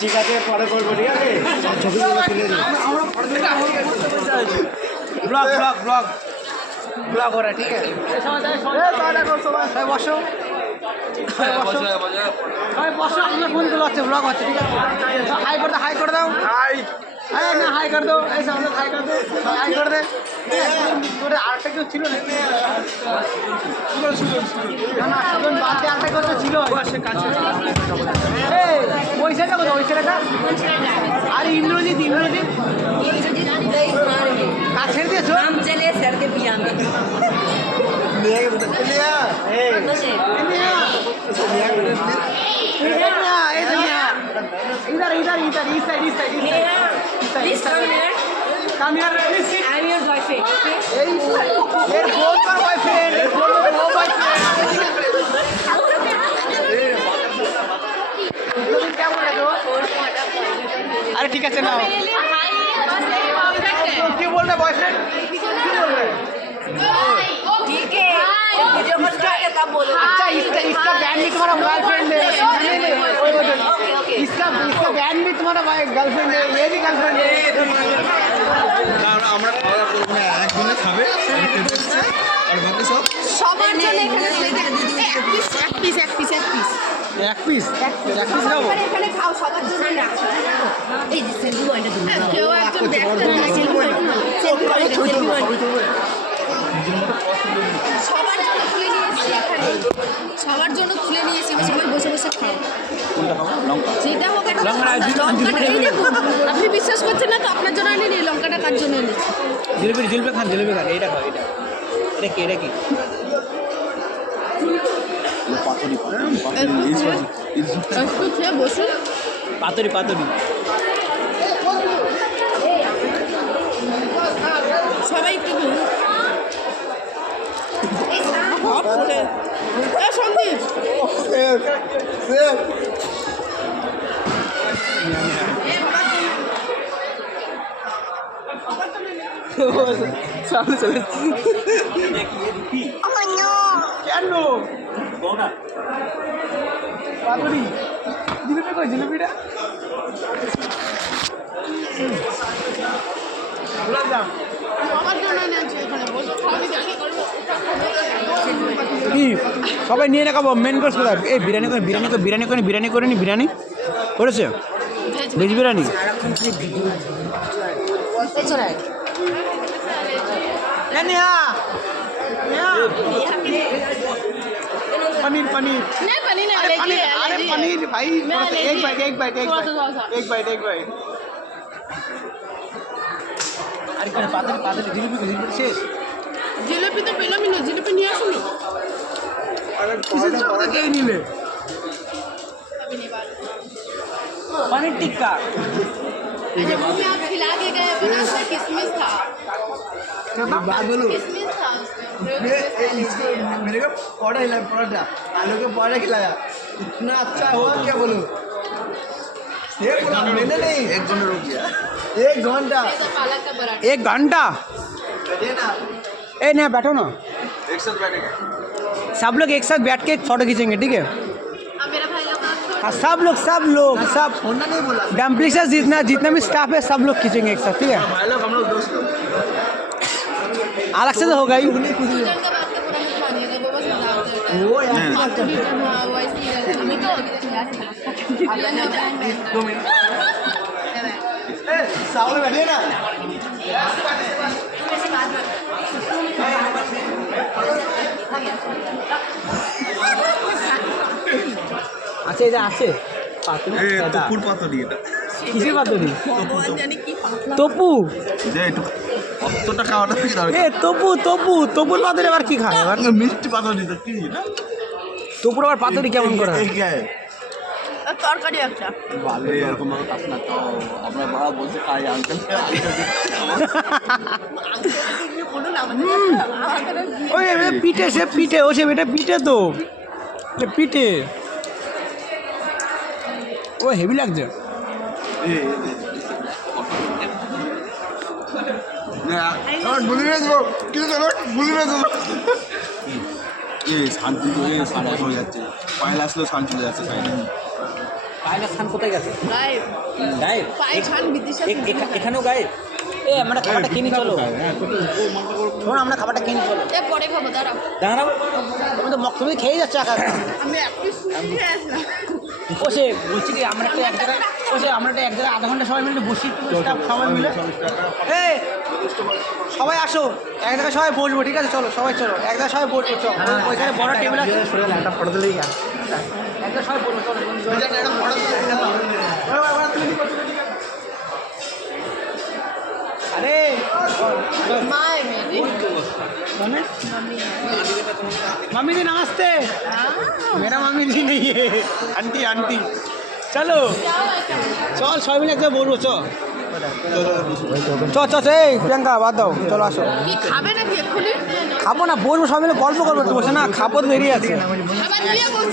ঠিক আছে, পরে করবো। ঠিক আছে, ছবিগুলো তুলে দিই। ব্লগ ব্লগ ব্লগ ব্লগ ওরা। ঠিক আছে, সবাই বসো, সবাই বসো। আপনার ফোনগুলো হচ্ছে, ব্লগ হচ্ছে। ঠিক আছে, হাই করে দাও, হাই করে দাও, হাই। না, হাই করে দাও। এই সামনে হাই করে দে, হাই করে দে। তোর আরেকটা কেউ ছিল না? না, সুজন বাদ দিয়ে আরেকটা কেউ ছিল। ওই সাইডটা কোথাও, ওই সাইডটা। আর ইন্দ্রজিৎ, ইন্দ্রজিৎ কাজ ছেড়ে দিয়েছো? चले सर के पिया में इधर इधर इधर इस साइड, इस side, Please come here. come here. I'm your boyfriend. Okay? ये बोल पर बॉयफ्रेंड, बोल पर वो बॉयफ्रेंड। क्या बोल रहे हो? अरे ठीक है, चलो। क्यों बोल रहे बॉयफ्रेंड? क्यों बोल रहे? ठीक है वीडियो कॉल करके तब बोलो। अच्छा, इसका बैंड भी तुम्हारा गर्लफ्रेंड है? इसका बैंड भी तुम्हारा गर्लफ्रेंड है? ये भी गर्लफ्रेंड है? আমরা খাওয়া করবো না, একজনে খাবে আর বাকি সব সবার জন্য এখানে এক পিস এক পিস খাবো। এখানে খাও সবার জন্য না। এই যে সেলফি পয়েন্টটা তুমি কেউ একজন ব্যাগটা না সেলফি পয়েন্ট সবার জন্য তুলে নিয়েছি এখানে, সবার জন্য তুলে নিয়েছি। সবাই বসে বসে খাও, যেটা হোক একটা লঙ্কাটা। এই দেখুন, আপনি বিশ্বাস করছেন না তো, আপনার জন্য আনি লঙ্কাটা কার জন্য এনেছি। জিলিপি জিলিপি খান, জিলিপি খান। এইটা খাও, এটা এটা কি, এটা কি? বসুন, পাতুরি, পাতুরি। সবাই একটু সন্দীপ সামনে চলে কেন? পাতুরি, জিলিপি কই? জিলিপিটা গোলাপজাম কি সবাই নিয়ে নেখাবো। মেন কোর্স কোথায়? এই বিরিয়ানি করে, বিরিয়ানি করে, বিরিয়ানি করে, বিরিয়ানি করে নি। বিরিয়ানি করেছে, ভেজ বিরিয়ানি। पनीर पनीर नहीं पनीर नहीं, अरे पनीर, अरे पनीर भाई, एक बाइट, एक बाइट, एक बाइट, एक बाइट, एक बाइट। अरे कौन पातली पातली जिलेबी को जिलेबी शेष जिलेबी तो पहला मिनट जिलेबी नहीं आसुन। अरे किसी चौदह के नहीं ले पनीर टिक्का। मम्मी आप खिला के गए, बना था किशमिश था, बात बोलो। किशमिश था उसमें। मेरे को पौड़ा खिलाया, पराठा आलू का पौड़ा खिलाया, इतना अच्छा हुआ क्या बोलो। ये बोला मैंने नहीं, एक घंटा रुक गया, एक घंटा, पालक का पराठा। एक घंटा। बैठिए ना, ए नहीं बैठो ना, एक साथ बैठेगा। सब लोग एक साथ बैठ के एक फोटो खींचेंगे। ठीक है, अब मेरा भाई लोग हाँ, सब लोग सब होना नहीं बोला डम्पलिंग से जितना भी स्टाफ है सब लोग खींचेंगे एक साथ। ठीक है, भाई लोग, हम लोग दोस्त लोग। अलग से तो होगा ही। का बात का पूरा मत मानिएगा, वो बस मजाक करता है। वो यार हाँ, वो ऐसे ही रहता है। हमें तो दो मिनट सामने बैठिए ना। আছে এই যে আছে পাতুরি, টপুর পাতুরি এটা কিসের পাতুরি? भगवान जाने की पातला তপু, যে একটু অতটা খাওয়াটা কি দরকার? এ তপুর পাতুরি আবার কি খায়? আবার মিষ্টি পাতুরি তো কি না, তপুর আবার পাতুরি কেমন করে? এই কি है তরকারি একটা ভালো এরকম ভাবে কাজ না তো আমরা বড় বলতে খাই আঙ্কেল ওই পিঠে, সে পিঠে, ও সে এটা পিঠে, তো পিঠে ও হেভি লাগছে। গুলি মেরে দেবো কিছু চলো গুলি মেরে দেবো শান্তি তো শান্তি হয়ে যাচ্ছে পয়লা আসলেও শান্তি চলে যাচ্ছে পায়লা স্থান কোথায় গেছে গায়েব গায়েব পায়ে ছান বিদিশা এখানেও গায়েব এ আমরা খাবারটা কিনে চলো শোন আমরা খাবারটা কিনে চলো এ পরে খাবো দাঁড়াও দাঁড়াও তুমি খেয়ে যাচ্ছ একা একা। আমি একটু শুকিয়ে আসলাম ও সে বলছি কি আমরা একটা এক জায়গায় ও সে আমরা একটা এক জায়গায় আধা ঘন্টা সবাই মিলে বসি একটু স্টাফ সবাই মিলে এই সবাই আসো এক জায়গায় সবাই বসবো ঠিক আছে চলো সবাই চলো এক জায়গায় সবাই বসবো চলো ওইখানে বড় টেবিল আছে একটা ফটো দিলেই এক জায়গায় সবাই বসবো চলো আরে মায় মেরে मम्मी मम्मी जी नमस्ते मेरा मम्मी जी नहीं है आंटी आंटी चलो चल सबाई मिले एक बोलबो च এই প্রিয়াঙ্কা বাদ দাও চলো আসো কি খাবে নাকি এক্ষুনি খাবো না বলবো সবাই মিলে গল্প করবো একটু বসে না খাবো তো বেরিয়ে আছে আবার দিয়ে বলছি